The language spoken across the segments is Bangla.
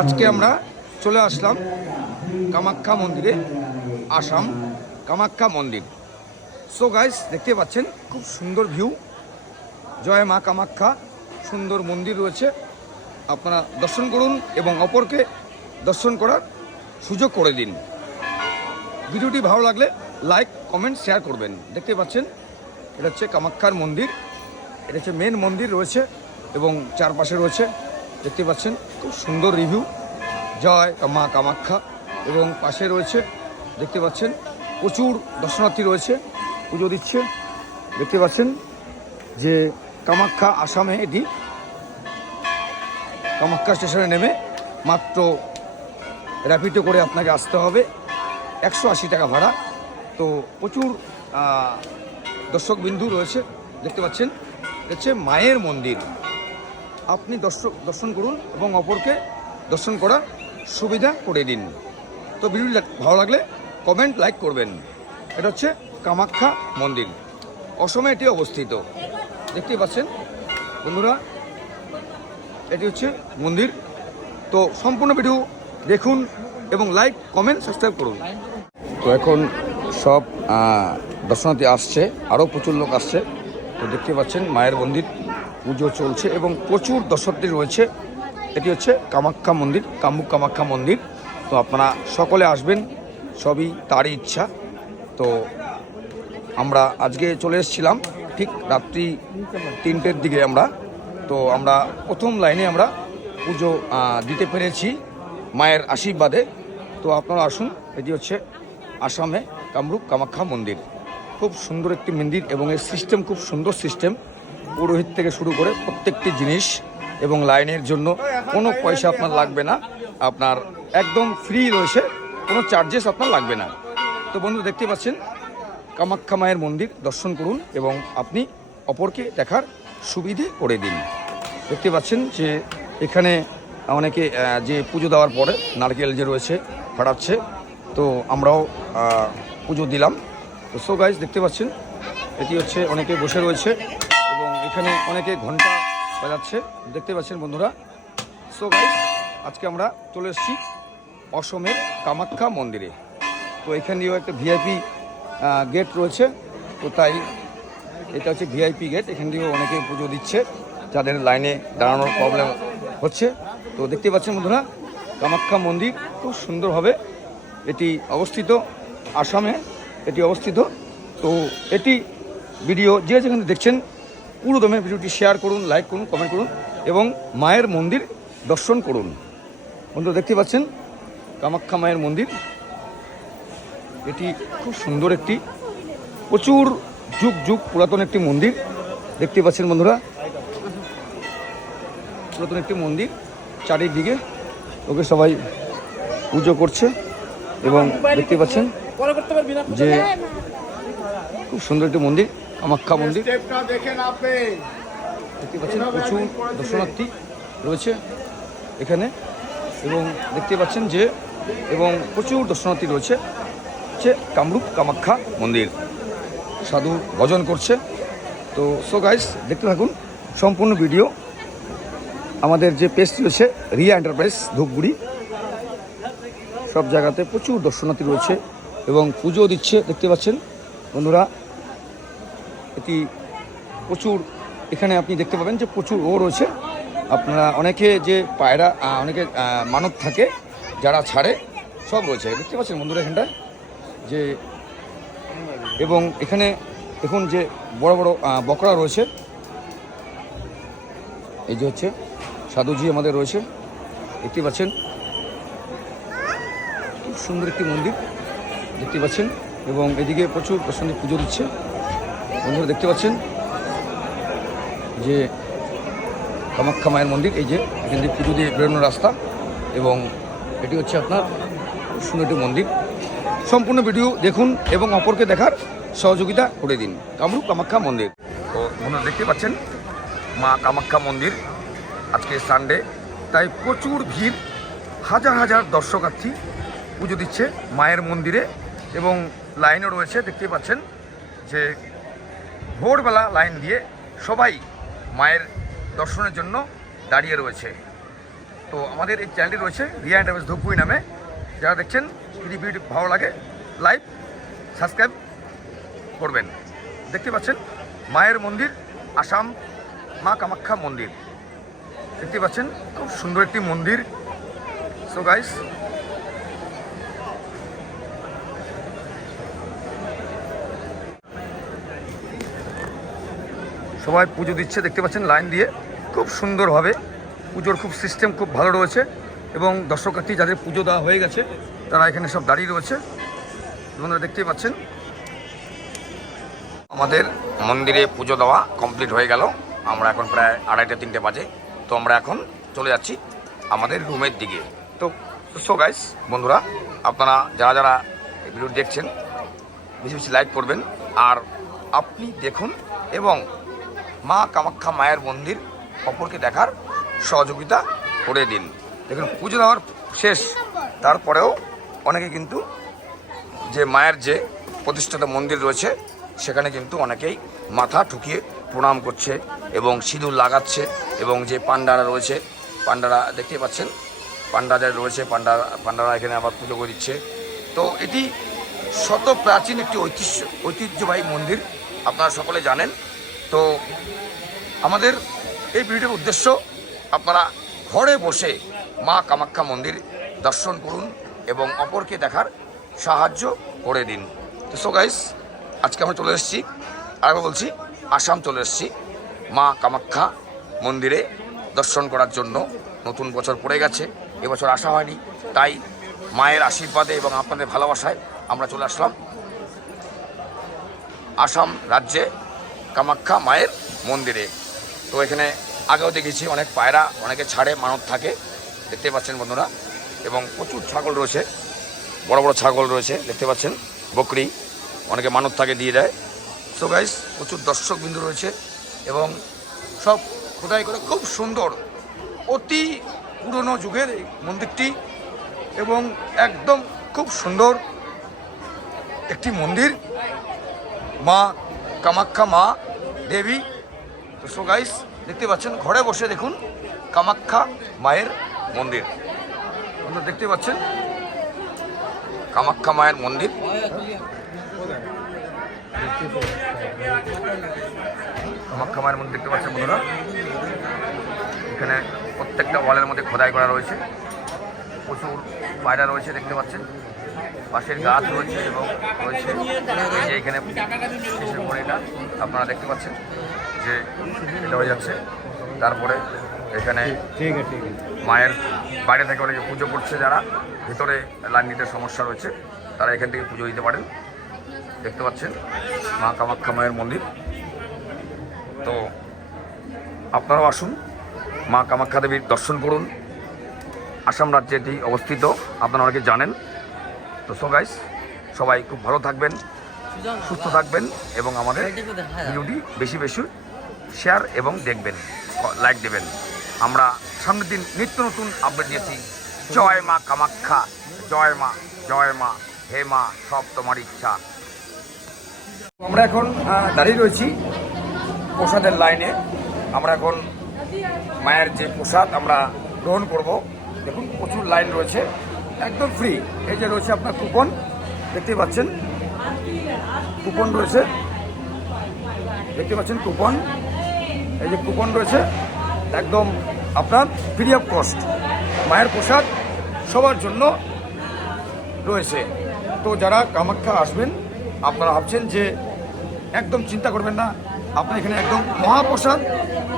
আজকে আমরা চলে আসলাম কামাখ্যা মন্দিরে, আসাম কামাখ্যা মন্দির। সো গাইস, দেখতে পাচ্ছেন খুব সুন্দর ভিউ, জয় মা কামাখ্যা, সুন্দর মন্দির রয়েছে। আপনারা দর্শন করুন এবং অপরকে দর্শন করার সুযোগ করে দিন। ভিডিওটি ভালো লাগলে লাইক, কমেন্ট, শেয়ার করবেন। দেখতে পাচ্ছেন এটা হচ্ছে কামাখ্যার মন্দির, এটা হচ্ছে মেন মন্দির রয়েছে এবং চারপাশে রয়েছে দেখতে পাচ্ছেন খুব সুন্দর রিভিউ, জয় মা কামাখ্যা। এবং পাশে রয়েছে দেখতে পাচ্ছেন প্রচুর দর্শনার্থী রয়েছে, পুজো দিচ্ছে। দেখতে পাচ্ছেন যে কামাখ্যা আসামে, এটি কামাখ্যা স্টেশনে নেমে মাত্র র্যাপিডো করে আপনাকে আসতে হবে, 180 টাকা ভাড়া। তো প্রচুর দর্শকবিন্দু রয়েছে দেখতে পাচ্ছেন। হচ্ছে মায়ের মন্দির, আপনি দর্শন করুন এবং অপরকে দর্শন করার সুবিধা করে দিন। তো ভিডিওটি ভালো লাগলে কমেন্ট, লাইক করবেন। এটা হচ্ছে কামাখ্যা মন্দির, অসমে এটি অবস্থিত। দেখতেই পাচ্ছেন বন্ধুরা, এটি হচ্ছে মন্দির। তো সম্পূর্ণ ভিডিও দেখুন এবং লাইক, কমেন্ট, সাবস্ক্রাইব করুন। তো এখন সব দর্শনার্থী আসছে, আরও প্রচুর লোক আসছে। তো দেখতে পাচ্ছেন মায়ের মন্দির পুজো চলছে এবং প্রচুর দর্শনার্থী রয়েছে। এটি হচ্ছে কামাখ্যা মন্দির, কামরূপ কামাখ্যা মন্দির। তো আপনারা সকলে আসবেন, সবই তারই ইচ্ছা। তো আমরা আজকে চলে এসেছিলাম ঠিক রাত্রি 3টের দিকে আমরা। তো আমরা প্রথম লাইনে আমরা পুজো দিতে পেরেছি মায়ের আশীর্বাদে। তো আপনারা আসুন, এটি হচ্ছে আসামে কামরূপ কামাখ্যা মন্দির। খুব সুন্দর একটি মন্দির এবং এর সিস্টেম খুব সুন্দর সিস্টেম, পুরোহিত থেকে শুরু করে প্রত্যেকটি জিনিস। এবং লাইনের জন্য কোনো পয়সা আপনার লাগবে না, আপনার একদম ফ্রি রয়েছে, কোনো চার্জেস আপনার লাগবে না। তো বন্ধু দেখতে পাচ্ছেন কামাখ্যা মায়ের মন্দির, দর্শন করুন এবং আপনি অপরকে দেখার সুবিধে করে দিন। দেখতে পাচ্ছেন যে এখানে অনেকে যে পুজো দেওয়ার পরে নারকেল যে রয়েছে ফাটাচ্ছে, তো আমরাও পুজো দিলাম। তো সো গাইজ দেখতে পাচ্ছেন এটি হচ্ছে অনেকে বসে রয়েছে এবং এখানে অনেকে ঘন্টা বাজাচ্ছে দেখতে পাচ্ছেন বন্ধুরা। সো গাইজ আজকে আমরা চলে এসেছি অসমের কামাখ্যা মন্দিরে। তো এখান দিয়েও একটা ভিআইপি গেট রয়েছে, তো তাই এটা হচ্ছে ভিআইপি গেট। এখান দিয়েও অনেকে পুজো দিচ্ছে যাদের লাইনে দাঁড়ানোর প্রবলেম হচ্ছে। তো দেখতে পাচ্ছেন বন্ধুরা কামাখ্যা মন্দির খুব সুন্দরভাবে এটি অবস্থিত, আসামে এটি অবস্থিত। তো এটি ভিডিও যে যেখানে দেখছেন পুরো দমে ভিডিওটি শেয়ার করুন, লাইক করুন, কমেন্ট করুন এবং মায়ের মন্দির দর্শন করুন। বন্ধুরা দেখতে পাচ্ছেন কামাখ্যা মায়ের মন্দির, এটি খুব সুন্দর একটি প্রচুর যুগ যুগ পুরাতন একটি মন্দির। দেখতে পাচ্ছেন বন্ধুরা পুরাতন একটি মন্দির, চারিদিকে ওকে সবাই পুজো করছে এবং দেখতে পাচ্ছেন যে খুব সুন্দর একটি মন্দির, কামাখ্যা মন্দির। দেখতে পাচ্ছেন প্রচুর দর্শনার্থী রয়েছে এখানে এবং দেখতে পাচ্ছেন যে এবং প্রচুর দর্শনার্থী রয়েছে হচ্ছে কামরূপ কামাখ্যা মন্দির, সাধু ভজন করছে। তো সো গাইস দেখতে থাকুন সম্পূর্ণ ভিডিও। আমাদের যে পেজটি রয়েছে রিয়া এন্টারপ্রাইজ ধূপগুড়ি, সব জায়গাতে প্রচুর দর্শনার্থী রয়েছে এবং পুজো দিচ্ছে দেখতে পাচ্ছেন বন্ধুরা। এটি প্রচুর, এখানে আপনি দেখতে পাবেন যে প্রচুর রয়েছে। আপনারা অনেকে যে পায়রা, অনেকে মানত থাকে যারা ছাড়ে, সব রয়েছে দেখতে পাচ্ছেন বন্ধুরা এখানটায় যে। এবং এখানে দেখুন যে বড় বড় বকরা রয়েছে, এই যে হচ্ছে সাধুজি আমাদের রয়েছে দেখতে পাচ্ছেন। খুব সুন্দর একটি মন্দির দেখতে পাচ্ছেন এবং এদিকে প্রচুর দর্শনার্থী পুজো দিচ্ছে বন্ধুরা। দেখতে পাচ্ছেন যে কামাখ্যা মায়ের মন্দির, এই যে এখান থেকে পুজো দিয়ে বেরোনোর রাস্তা এবং এটি হচ্ছে আপনার খুব সুন্দর একটি মন্দির। সম্পূর্ণ ভিডিও দেখুন এবং অপরকে দেখার সহযোগিতা করে দিন। কামরূপ কামাখ্যা মন্দির। তো বন্ধুরা দেখতে পাচ্ছেন মা কামাখ্যা মন্দির, আজকে সানডে, তাই প্রচুর ভিড়, হাজার হাজার দর্শনার্থী পুজো দিচ্ছে মায়ের মন্দিরে এবং লাইনও রয়েছে। দেখতে পাচ্ছেন যে ভোরবেলা লাইন দিয়ে সবাই মায়ের দর্শনের জন্য দাঁড়িয়ে রয়েছে। তো আমাদের এই চ্যানেলটি রয়েছে রিয়া এন্টারপ্রাইজ ধূপগুড়ি নামে। যারা দেখছেন যদি ভিডিও ভালো লাগে লাইক সাবস্ক্রাইব করবেন। দেখতে পাচ্ছেন মায়ের মন্দির, আসাম মা কামাখ্যা মন্দির। দেখতে পাচ্ছেন খুব সুন্দর একটি মন্দির। সো গাইস, সবাই পুজো দিচ্ছে, দেখতে পাচ্ছেন লাইন দিয়ে খুব সুন্দরভাবে। পুজোর খুব সিস্টেম খুব ভালো রয়েছে এবং দর্শনার্থী যাদের পুজো দেওয়া হয়ে গেছে তারা এখানে সব দাঁড়িয়ে রয়েছে। আপনারা দেখতেই পাচ্ছেন আমাদের মন্দিরে পুজো দেওয়া কমপ্লিট হয়ে গেল। আমরা এখন প্রায় 2:30-3টে বাজে। তো আমরা এখন চলে যাচ্ছি আমাদের রুমের দিকে। তো সো গাইস, বন্ধুরা আপনারা যারা যারা ভিডিও দেখছেন বেশি বেশি লাইক করবেন আর আপনি দেখুন এবং মা কামাখ্যা মায়ের মন্দির অপরকে দেখার সহযোগিতা করে দিন। দেখুন পুজো দেওয়ার শেষ, তারপরেও অনেকে কিন্তু যে মায়ের যে প্রতিষ্ঠিত মন্দির রয়েছে সেখানে কিন্তু অনেকেই মাথা ঠুকিয়ে প্রণাম করছে এবং সিঁদুর লাগাচ্ছে এবং যে পান্ডারা রয়েছে, পান্ডারা দেখতে পাচ্ছেন পান্ডা যারা রয়েছে পান্ডারা এখানে আবার পুজো করে দিচ্ছে। তো এটি শত প্রাচীন একটি ঐতিহ্যবাহী মন্দির, আপনারা সকলে জানেন। তো আমাদের এই ভিডিওর উদ্দেশ্য আপনারা ঘরে বসে মা কামাখ্যা মন্দির দর্শন করুন এবং অপরকে দেখার সাহায্য করে দিন। তো সো গাইস, আজকে আমরা চলে এসেছি, আরেকবার বলছি, আসাম চলে এসেছি মা কামাখ্যা মন্দিরে দর্শন করার জন্য। নতুন বছর পড়ে গেছে, এবছর আসা হয়নি, তাই মায়ের আশীর্বাদে এবং আপনাদের ভালোবাসায় আমরা চলে আসলাম আসাম রাজ্যে কামাখ্যা মায়ের মন্দিরে। তো এখানে আগেও দেখেছি অনেক পায়রা অনেকে ছাড়ে, মানত থাকে, দেখতে পাচ্ছেন বন্ধুরা। এবং প্রচুর ছাগল রয়েছে, বড় বড় ছাগল রয়েছে, দেখতে পাচ্ছেন বকরি, অনেকে মানত থাকে দিয়ে দেয়। সো গাইস, প্রচুর দর্শকবিন্দু রয়েছে এবং সব খোদাই করে খুব সুন্দর, অতি পুরনো যুগের এই মন্দিরটি এবং একদম খুব সুন্দর একটি মন্দির, মা কামাখ্যা মা দেবী। তো সো গাইস, দেখতে পাচ্ছেন ঘরে বসে দেখুন কামাখ্যা মায়ের মন্দির। আপনারা দেখতে পাচ্ছেন কামাখ্যা মায়ের মন্দির। কামাখ্যা মায়ের মন্দির দেখতে পাচ্ছেন বন্ধুরা। এখানে প্রত্যেকটা ওয়ালের মধ্যে খোদাই করা রয়েছে, প্রচুর পায়রা রয়েছে, দেখতে পাচ্ছেন পাশের গাছ রয়েছে এবং রয়েছে যে এখানে শেষের পরে এটা আপনারা দেখতে পাচ্ছেন যে এটা হয়ে যাচ্ছে। তারপরে এখানে মায়ের বাইরে থেকে অনেকে পুজো করছে, যারা ভিতরে লাইন নিতে সমস্যা রয়েছে তারা এখান থেকে পুজো দিতে পারেন। দেখতে পাচ্ছেন মা কামাখ্যা মায়ের মন্দির। তো আপনারাও আসুন, মা কামাখ্যা দেবীর দর্শন করুন। আসাম রাজ্যে এটি অবস্থিত, আপনারা অনেকে জানেন। তো সো গাইস, সবাই খুব ভালো থাকবেন, সুস্থ থাকবেন এবং আমাদের ভিডিওটি বেশি বেশি শেয়ার এবং দেখবেন, লাইক দেবেন। আমরা সামনের দিন নিত্য নতুন আপডেট দিয়েছি। জয় মা কামাখ্যা, জয় মা, জয় মা, হে মা, সব তোমার ইচ্ছা। আমরা এখন দাঁড়িয়ে রয়েছি প্রসাদের লাইনে। আমরা এখন মায়ের যে প্রসাদ আমরা গ্রহণ করব। দেখুন প্রচুর লাইন রয়েছে, একদম ফ্রি। এই যে রয়েছে আপনার কুপন, দেখতে পাচ্ছেন কুপন রয়েছে, দেখতে পাচ্ছেন কুপন, এই যে কুপন রয়েছে, একদম আপনার ফ্রি অফ কস্ট মায়ের প্রসাদ সবার জন্য রয়েছে। তো যারা কামাখ্যা আসবেন আপনারা ভাবছেন যে একদম চিন্তা করবেন না, আপনি এখানে একদম মহাপ্রসাদ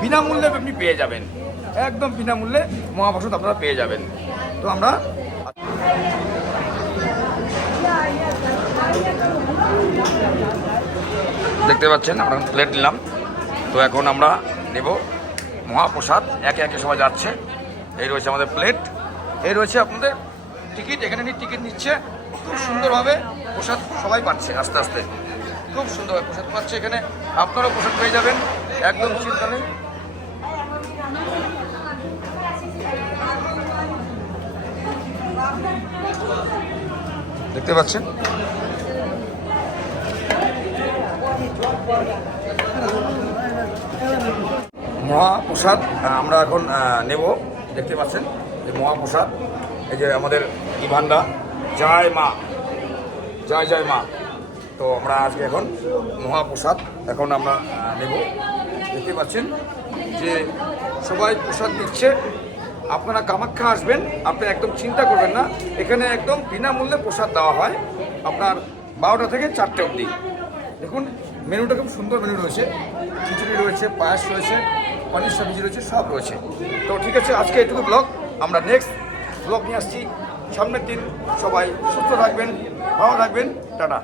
বিনামূল্যে আপনি পেয়ে যাবেন, একদম বিনামূল্যে মহাপ্রসাদ আপনারা পেয়ে যাবেন। তো আমরা দেখতে পাচ্ছেন আমরা প্লেট নিলাম। তো এখন আমরা নেব মহাপ্রসাদ, একে একে সবাই যাচ্ছে। এই রয়েছে আমাদের প্লেট, এই রয়েছে আপনাদের টিকিট, এখানে টিকিট নিচ্ছে। খুব সুন্দরভাবে প্রসাদ সবাই পাচ্ছে, আস্তে আস্তে খুব সুন্দরভাবে প্রসাদ পাচ্ছে। এখানে আপনারাও প্রসাদ পেয়ে যাবেন, একদম চিন্তা নেই। দেখতে পাচ্ছেন মহাপ্রসাদ আমরা এখন নেব, দেখতে পাচ্ছেন মহাপ্রসাদ, এই যে আমাদের ইভানদা, জয় মা, জয় জয় মা। তো আমরা আজকে এখন মহাপ্রসাদ এখন আমরা নেব। দেখতে পাচ্ছেন যে সবাই প্রসাদ নিচ্ছে। আপনারা কামাখ্যা আসবেন, আপনি একদম চিন্তা করবেন না, এখানে একদম বিনামূল্যে প্রসাদ দেওয়া হয় আপনার 12টা থেকে 4টে অবধি। দেখুন মেনুটা খুব সুন্দর মেনু রয়েছে, খিচুড়ি রয়েছে, পায়েস রয়েছে, পনির সবজি রয়েছে, সব রয়েছে। তো ঠিক আছে, আজকে এটুকু ব্লগ, আমরা নেক্সট ব্লগ নিয়ে আসছি সামনের দিন। সবাই সুস্থ থাকবেন, ভালো থাকবেন, টাটা।